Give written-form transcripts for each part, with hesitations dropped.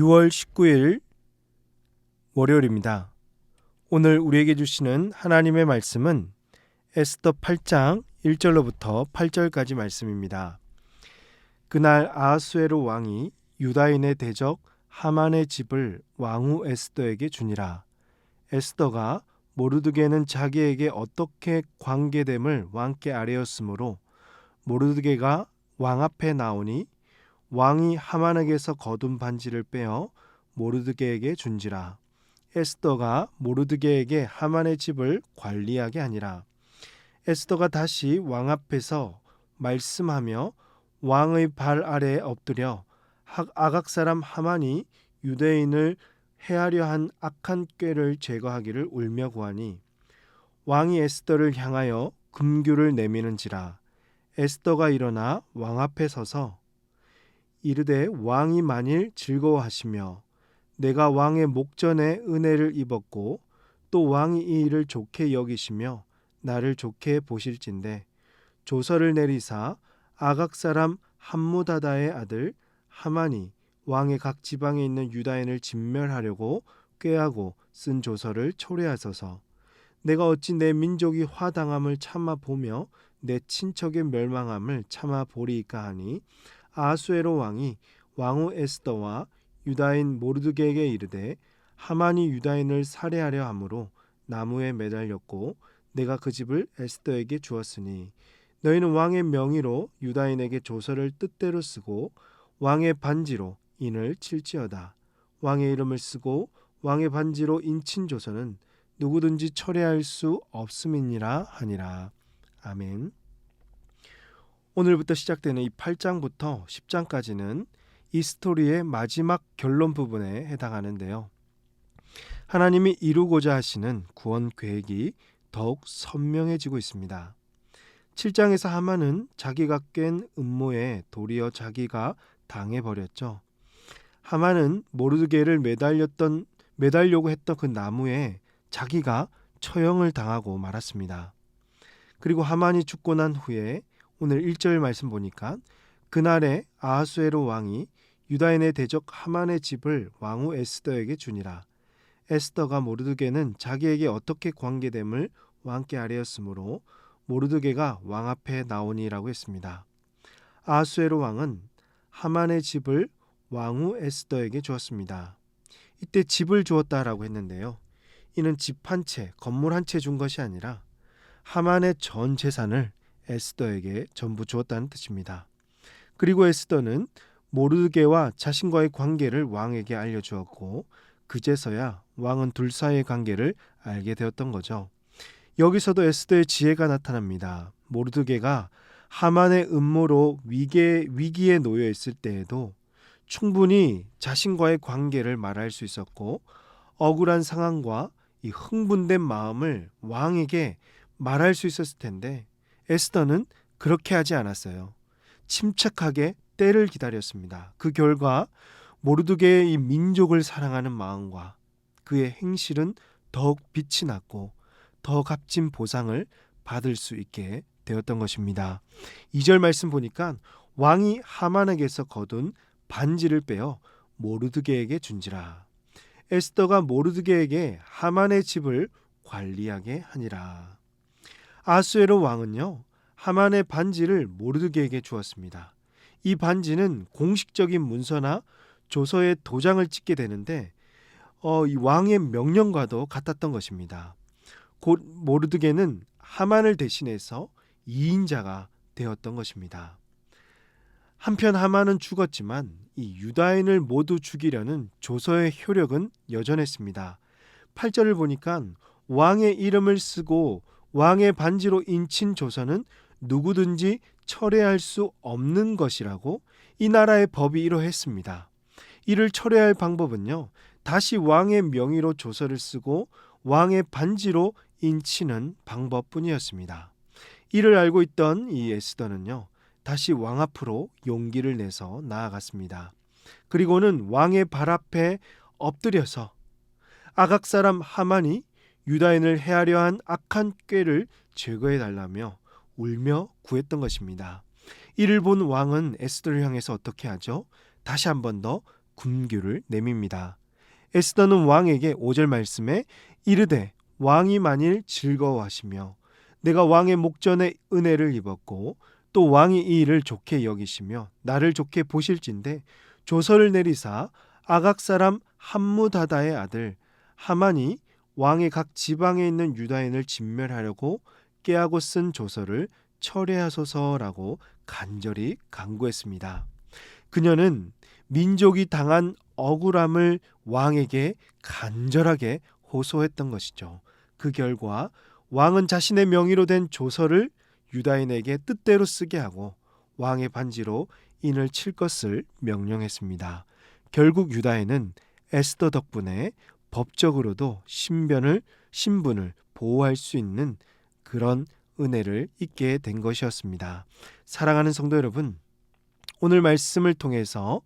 6월 19일 월요일입니다. 오늘 우리에게 주시는 하나님의 말씀은 에스더 8장 1절로부터 8절까지 말씀입니다. 그날 아하수에로 왕이 유다인의 대적 하만의 집을 왕후 에스더에게 주니라. 에스더가 모르드게는 자기에게 어떻게 관계됨을 왕께 아뢰었으므로 모르드게가 왕 앞에 나오니 왕이 하만에게서 거둔 반지를 빼어 모르드게에게 준지라. 에스더가 모르드게에게 하만의 집을 관리하게 하니라. 에스더가 다시 왕 앞에서 말씀하며 왕의 발 아래에 엎드려 아각 사람 하만이 유대인을 해하려 한 악한 꾀를 제거하기를 울며 구하니 왕이 에스더를 향하여 금규를 내미는지라. 에스더가 일어나 왕 앞에 서서 이르되 왕이 만일 즐거워하시며 내가 왕의 목전에 은혜를 입었고 또 왕이 이 일을 좋게 여기시며 나를 좋게 보실진대 조서를 내리사 아각 사람 함무다다의 아들 하만이 왕의 각 지방에 있는 유다인을 진멸하려고 꾀하고 쓴 조서를 초래하소서. 내가 어찌 내 민족이 화당함을 참아 보며 내 친척의 멸망함을 참아 보리이까 하니 아하수에로 왕이 왕후 에스더와 유다인 모르드게에게 이르되 하만이 유다인을 살해하려 함으로 나무에 매달렸고 내가 그 집을 에스더에게 주었으니 너희는 왕의 명의로 유다인에게 조서를 뜻대로 쓰고 왕의 반지로 인을 칠지어다. 왕의 이름을 쓰고 왕의 반지로 인친 조서는 누구든지 철회할 수 없음이니라 하니라. 아멘. 오늘부터 시작되는 이 8장부터 10장까지는 이 스토리의 마지막 결론 부분에 해당하는데요. 하나님이 이루고자 하시는 구원 계획이 더욱 선명해지고 있습니다. 7장에서 하만은 자기가 깬 음모에 도리어 자기가 당해버렸죠. 하만은 모르드게를 매달려고 했던 그 나무에 자기가 처형을 당하고 말았습니다. 그리고 하만이 죽고 난 후에 오늘 1절 말씀 보니까 그날에 아하수에로 왕이 유다인의 대적 하만의 집을 왕후 에스더에게 주니라. 에스더가 모르드게는 자기에게 어떻게 관계됨을 왕께 아뢰었으므로 모르드게가 왕 앞에 나오니라고 했습니다. 아하수에로 왕은 하만의 집을 왕후 에스더에게 주었습니다. 이때 집을 주었다라고 했는데요. 이는 집 한 채, 건물 한 채 준 것이 아니라 하만의 전 재산을 에스더에게 전부 주었다는 뜻입니다. 그리고 에스더는 모르드게와 자신과의 관계를 왕에게 알려주었고 그제서야 왕은 둘 사이의 관계를 알게 되었던 거죠. 여기서도 에스더의 지혜가 나타납니다. 모르드게가 하만의 음모로 위기에 놓여 있을 때에도 충분히 자신과의 관계를 말할 수 있었고 억울한 상황과 이 흥분된 마음을 왕에게 말할 수 있었을 텐데 에스더는 그렇게 하지 않았어요. 침착하게 때를 기다렸습니다. 그 결과 모르드게의 이 민족을 사랑하는 마음과 그의 행실은 더욱 빛이 났고 더 값진 보상을 받을 수 있게 되었던 것입니다. 2절 말씀 보니까 왕이 하만에게서 거둔 반지를 빼어 모르드게에게 준지라. 에스더가 모르드게에게 하만의 집을 관리하게 하니라. 아하수에로 왕은요, 하만의 반지를 모르드게에게 주었습니다. 이 반지는 공식적인 문서나 조서에 도장을 찍게 되는데 이 왕의 명령과도 같았던 것입니다. 곧 모르드게는 하만을 대신해서 2인자가 되었던 것입니다. 한편 하만은 죽었지만 이 유다인을 모두 죽이려는 조서의 효력은 여전했습니다. 8절을 보니까 왕의 이름을 쓰고 왕의 반지로 인친 조서는 누구든지 철회할 수 없는 것이라고 이 나라의 법이 이러했습니다. 이를 철회할 방법은요, 다시 왕의 명의로 조서를 쓰고 왕의 반지로 인치는 방법뿐이었습니다. 이를 알고 있던 이 에스더는요, 다시 왕 앞으로 용기를 내서 나아갔습니다. 그리고는 왕의 발 앞에 엎드려서 아각 사람 하만이 유다인을 해하려 한 악한 꾀를 제거해 달라며 울며 구했던 것입니다. 이를 본 왕은 에스더를 향해서 어떻게 하죠? 다시 한 번 더 군규를 내밉니다. 에스더는 왕에게 5절 말씀에 이르되 왕이 만일 즐거워하시며 내가 왕의 목전에 은혜를 입었고 또 왕이 이 일을 좋게 여기시며 나를 좋게 보실진대 조서를 내리사 아각 사람 함무다다의 아들 하만이 왕의 각 지방에 있는 유다인을 진멸하려고 깨하고 쓴 조서를 철회하소서라고 간절히 간구했습니다. 그녀는 민족이 당한 억울함을 왕에게 간절하게 호소했던 것이죠. 그 결과 왕은 자신의 명의로 된 조서를 유다인에게 뜻대로 쓰게 하고 왕의 반지로 인을 칠 것을 명령했습니다. 결국 유다인은 에스더 덕분에 법적으로도 신분을 보호할 수 있는 그런 은혜를 잊게 된 것이었습니다. 사랑하는 성도 여러분, 오늘 말씀을 통해서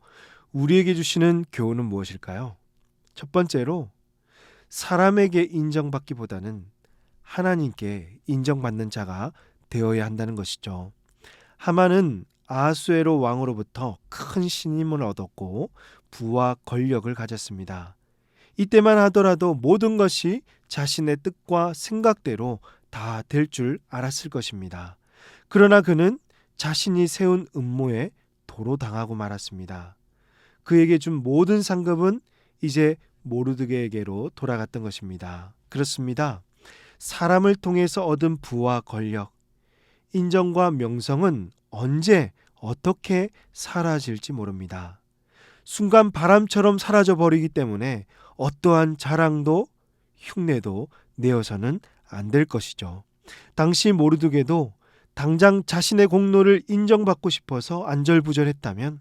우리에게 주시는 교훈은 무엇일까요? 첫 번째로 사람에게 인정받기보다는 하나님께 인정받는 자가 되어야 한다는 것이죠. 하만은 아하수에로 왕으로부터 큰 신임을 얻었고 부와 권력을 가졌습니다. 이때만 하더라도 모든 것이 자신의 뜻과 생각대로 다 될 줄 알았을 것입니다. 그러나 그는 자신이 세운 음모에 도로 당하고 말았습니다. 그에게 준 모든 상급은 이제 모르드게에게로 돌아갔던 것입니다. 그렇습니다. 사람을 통해서 얻은 부와 권력, 인정과 명성은 언제 어떻게 사라질지 모릅니다. 순간 바람처럼 사라져 버리기 때문에 어떠한 자랑도 흉내도 내어서는 안 될 것이죠. 당시 모르드게도 당장 자신의 공로를 인정받고 싶어서 안절부절했다면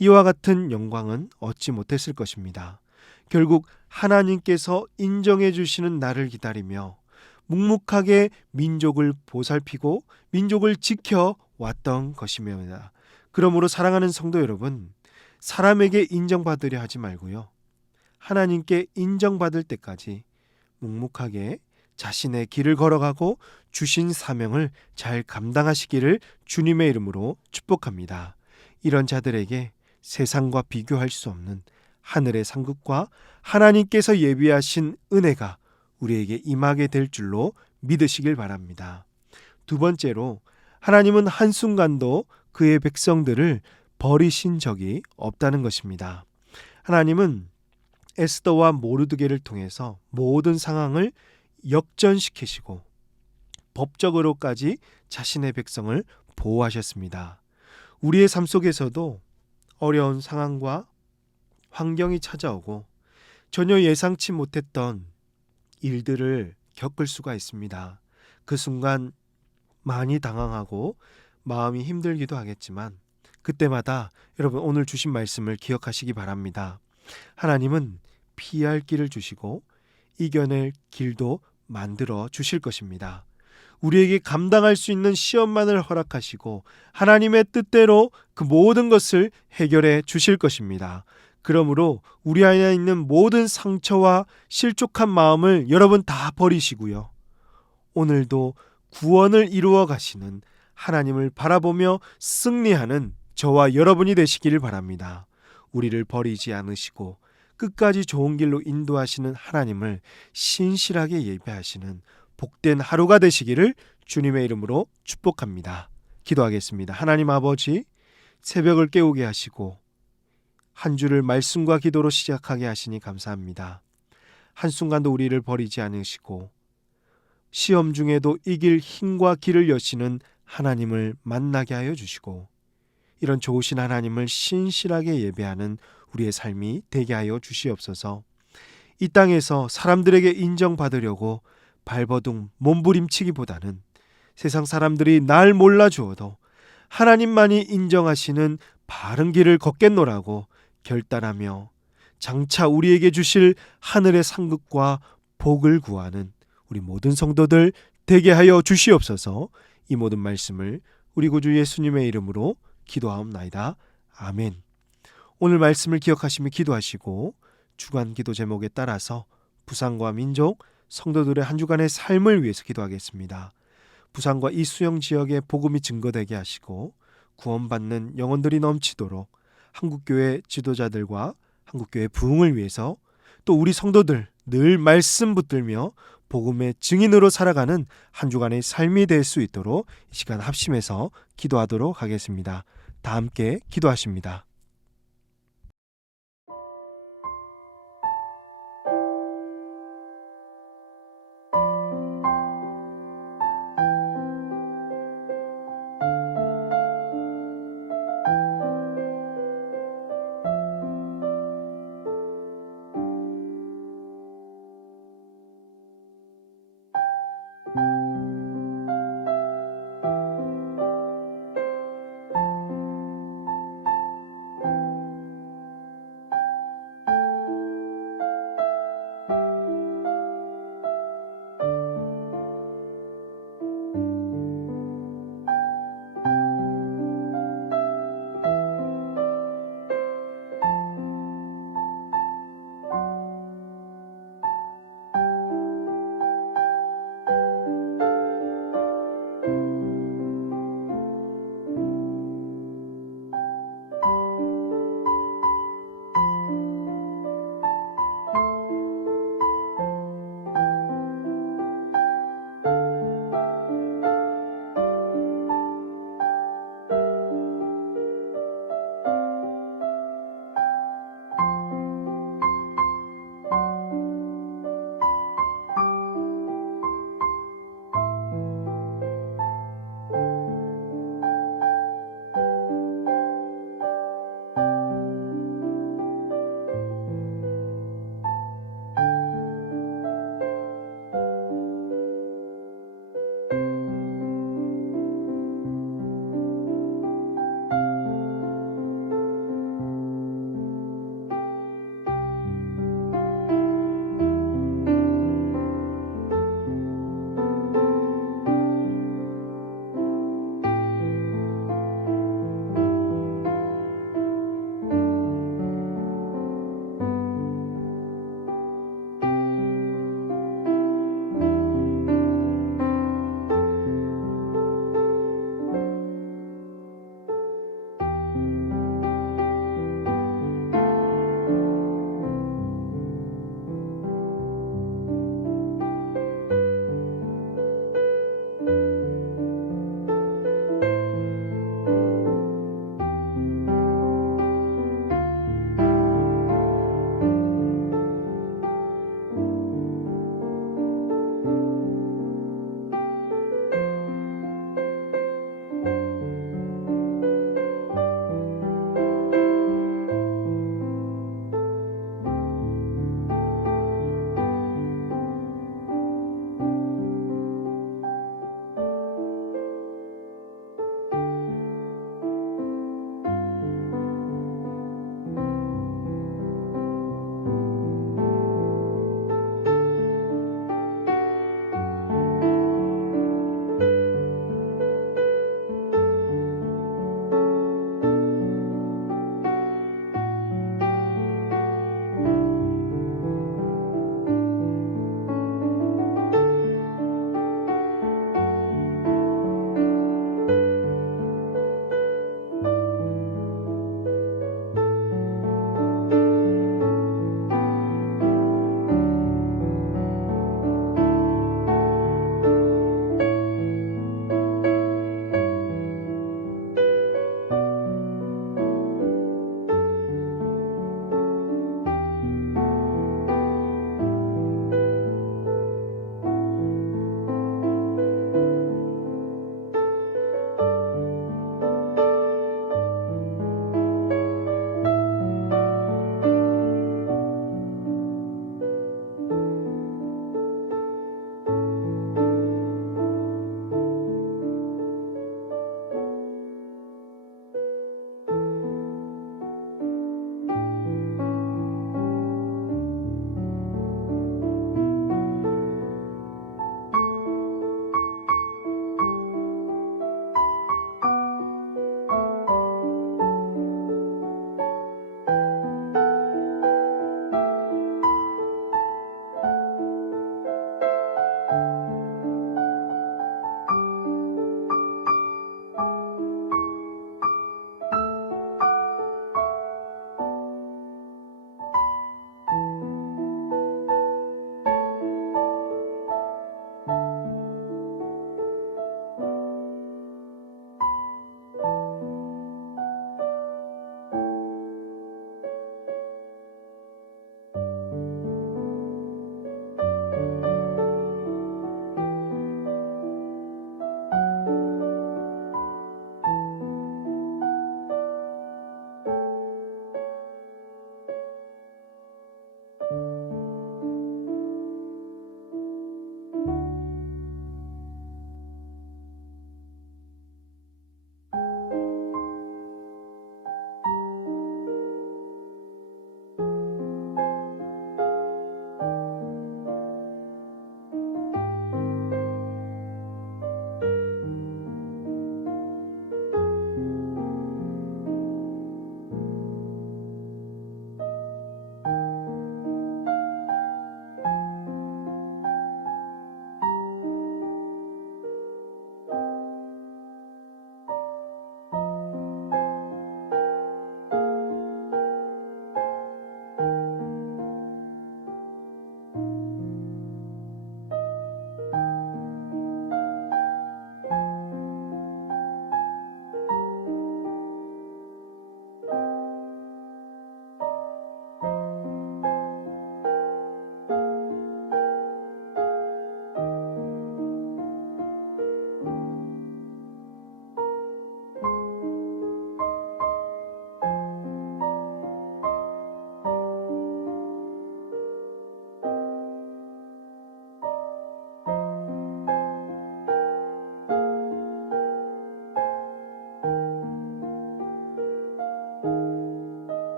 이와 같은 영광은 얻지 못했을 것입니다. 결국 하나님께서 인정해 주시는 날을 기다리며 묵묵하게 민족을 보살피고 민족을 지켜왔던 것입니다. 그러므로 사랑하는 성도 여러분, 사람에게 인정받으려 하지 말고요. 하나님께 인정받을 때까지 묵묵하게 자신의 길을 걸어가고 주신 사명을 잘 감당하시기를 주님의 이름으로 축복합니다. 이런 자들에게 세상과 비교할 수 없는 하늘의 상급과 하나님께서 예비하신 은혜가 우리에게 임하게 될 줄로 믿으시길 바랍니다. 두 번째로 하나님은 한순간도 그의 백성들을 버리신 적이 없다는 것입니다. 하나님은 에스더와 모르드게를 통해서 모든 상황을 역전시키시고 법적으로까지 자신의 백성을 보호하셨습니다. 우리의 삶 속에서도 어려운 상황과 환경이 찾아오고 전혀 예상치 못했던 일들을 겪을 수가 있습니다. 그 순간 많이 당황하고 마음이 힘들기도 하겠지만 그때마다 여러분 오늘 주신 말씀을 기억하시기 바랍니다. 하나님은 피할 길을 주시고 이겨낼 길도 만들어 주실 것입니다. 우리에게 감당할 수 있는 시험만을 허락하시고 하나님의 뜻대로 그 모든 것을 해결해 주실 것입니다. 그러므로 우리 안에 있는 모든 상처와 실족한 마음을 여러분 다 버리시고요. 오늘도 구원을 이루어 가시는 하나님을 바라보며 승리하는 저와 여러분이 되시기를 바랍니다. 우리를 버리지 않으시고 끝까지 좋은 길로 인도하시는 하나님을 신실하게 예배하시는 복된 하루가 되시기를 주님의 이름으로 축복합니다. 기도하겠습니다. 하나님 아버지, 새벽을 깨우게 하시고 한 주를 말씀과 기도로 시작하게 하시니 감사합니다. 한순간도 우리를 버리지 않으시고 시험 중에도 이길 힘과 길을 여시는 하나님을 만나게 하여 주시고 이런 좋으신 하나님을 신실하게 예배하는 우리의 삶이 되게 하여 주시옵소서. 이 땅에서 사람들에게 인정받으려고 발버둥 몸부림치기보다는 세상 사람들이 날 몰라주어도 하나님만이 인정하시는 바른 길을 걷겠노라고 결단하며 장차 우리에게 주실 하늘의 상급과 복을 구하는 우리 모든 성도들 되게 하여 주시옵소서. 이 모든 말씀을 우리 구주 예수님의 이름으로 기도하옵나이다. 아멘. 오늘 말씀을 기억하시며 기도하시고 주간 기도 제목에 따라서 부산과 민족 성도들의 한 주간의 삶을 위해서 기도하겠습니다. 부산과 이 수영 지역에 복음이 증거되게 하시고 구원받는 영혼들이 넘치도록 한국교회 지도자들과 한국교회 부흥을 위해서 또 우리 성도들 늘 말씀 붙들며 복음의 증인으로 살아가는 한 주간의 삶이 될 수 있도록 이 시간 합심해서 기도하도록 하겠습니다. 다 함께 기도하십니다.